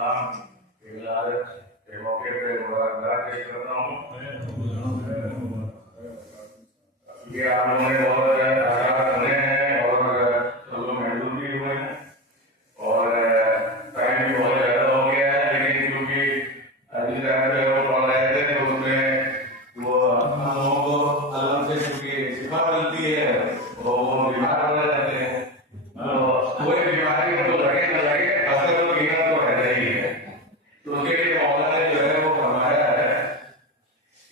इस्लाम की विलादत के मौके पे मुबारकबाद पेश करता हूँ। ये आप लोगों ने बहुत आजाद सुने हैं और सब लोग महसूस भी हुए हैं और टाइम भी बहुत ज़्यादा हो गया है, लेकिन क्योंकि अभी तक वो पढ़ रहे थे तो उसमें वो हम लोगों को अल्लाह से क्योंकि शिफा मिलती है वो बीमार हो जाते हैं। कोई बीमारी उनको लगे न लगे असर तो कीना तो रहता ही है। तो उसके लिए मौला ने जो है वो फरमाया है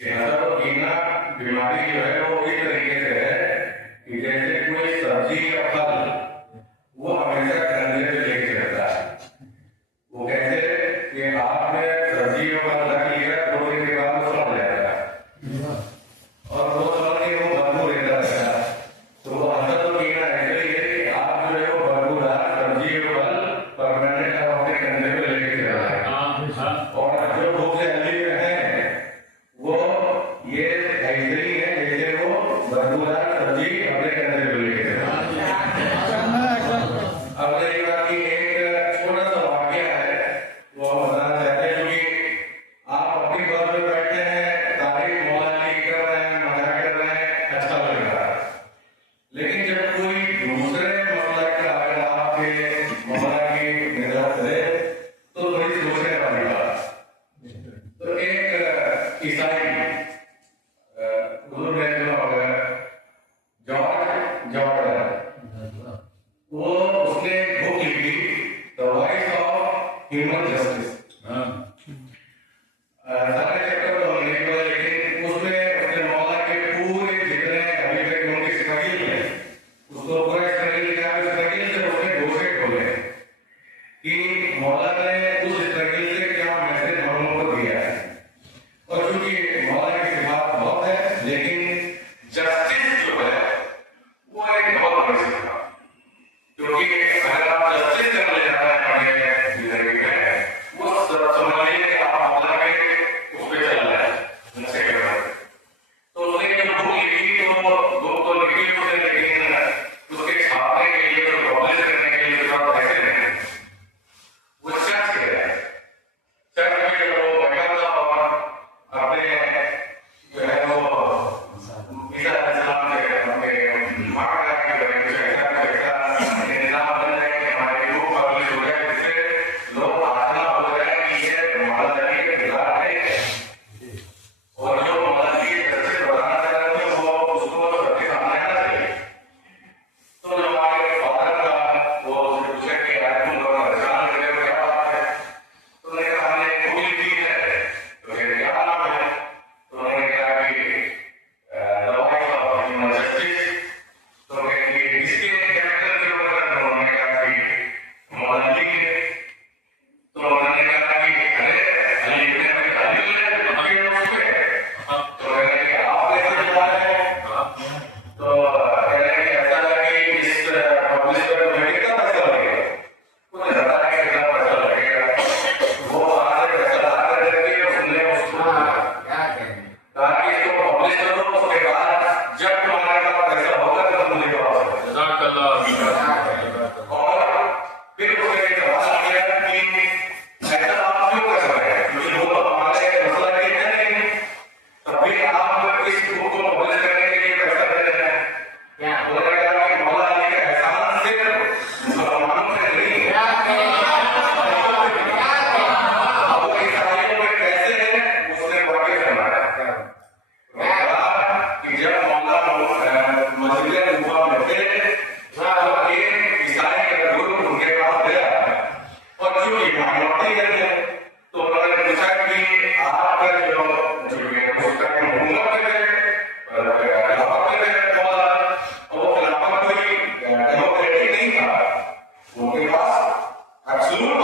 कि असर तो कीना बीमारी जो है वो इस तरीके से है कि जैसे कोई सब्जी या फल वो हमेशा कंधे पे लेके रहता है। वो कैसे कि आपने सब्जी या फल रख लिया, 2 दिन के बाद वो सड़ जाएगा और वो सड़ के वो बदबू देता रहता है। तो वो असर तो कीना ऐसे ही है कि आप जो है वो बदबूदार सब्जी या फल परमानेंट आप अपने कंधे पे लेके चल रहे हैं। और जो भूख से हल्दी में है वो ये ऐसे ही है जैसे वो बदबूदार सब्जी अपने कंधे पे लेके चल रहे हैं। अब रही बात की एक छोटा सा वाक्य है वो हम बताना चाहते हैं, क्योंकि आप अपनी बस में बैठे हैं, तारीफ मौला की कर रहे हैं, मजाक कर रहे हैं, अच्छा लग रहा है, लेकिन जब कोई दूसरे मसलक का अगर आपके मौला की निजात करे तो थोड़ी सोचने वाली बात। तो एक ईसाई हुजूर ने सुना होगा जॉर्ज वो उसने बुक लिखी the voice of human justice. सारे चैप्टर तो हमने पढ़े, लेकिन उसमें उसने मौला के पूरे जितने अभी तक उनकी स्ट्रगल है उसको पूरा स्ट्रगल किया। स्ट्रगल से उसने घोषे खोले कि मौला ने उस स्ट्रगल से क्या मैसेज हम लोगों को दिया है। और चूंकि मौला की सिफात बहुत है, लेकिन जस्टिस जो है वो एक बहुत बड़ी सिफात, क्योंकि अगर आप जस्टिस करने जा रहे हैं अपने जिंदगी में वो समझिए आप मौला के उस पे चल रहे हैं, उनसे कर रहे हैं। तो उसने जब बुक लिखी तो बुक तो लिखी उसने, लेकिन उसके छापने के लिए तो पब्लिश करने के लिए थोड़ा पैसे नहीं, वो चर्च के रहे चर्च में जब वो बैठा था और अपने जो है वो ईसा अलैहिस्सलाम के अपने माँ का ऐसा निजाम बन जाए कि हमारी बुक पब्लिश हो जाए, जिससे लोग आशा हो जाए कि ये मौला की किताब है और जो मौला की जस्टिस बताना चाहते हैं वो उसको सबके सामने आना चाहिए। तो जब हमारे फादर का वो उसने पूछा कि यार तुम लोग परेशान कर रहे हो, क्या बात है? तो उन्होंने कहा हमने एक बुक लिखी है, तो फिर क्या नाम है? तो उन्होंने कहा कि the voice of human justice. तो कहती है इसके कैरेक्टर के ऊपर उन्होंने कहा कि मौला अली के। तो उन्होंने कहा कि अरे अली ने अभी अली ने उस पे तो कहने कि आप कैसे चला है? तो कहने कि ऐसा है कि इस पब्लिश पर तुम्हें कितना पैसा लगेगा? मुझे पता है कि कितना पैसा लगेगा। वो वहां से पैसा ला करके उसने उसको कहा कि इसको पब्लिश करो, उसके बाद जब तुम्हारे पास पैसा होगा तो मुझे वापस और फिर उसने सवाल किया कि ऐसा आप क्यों कर रहे हैं, क्योंकि वो तो हमारे मसला के है नहीं, तब भी आप इस बुक को पब्लिश करने के लिए पैसा दे रहे हैं। उन्होंने कहा कि मौला अली का एहसान सिर्फ मुसलमानों से नहीं है, अब वो ईसाइयों में कैसे है उसने वाकई समझाया। कि जब मौला मस्जिद कुफा में थे तो एक ईसाई का ग्रुप उनके पास गया और चूंकि माइनॉरिटी थे तो उन्होंने पूछा कि आपका जो उसका हुकूमत है खिलाफत है मौला, और वो खिलाफत कोई डेमोक्रेटिक नहीं था, उनके पास एब्सोल्यूट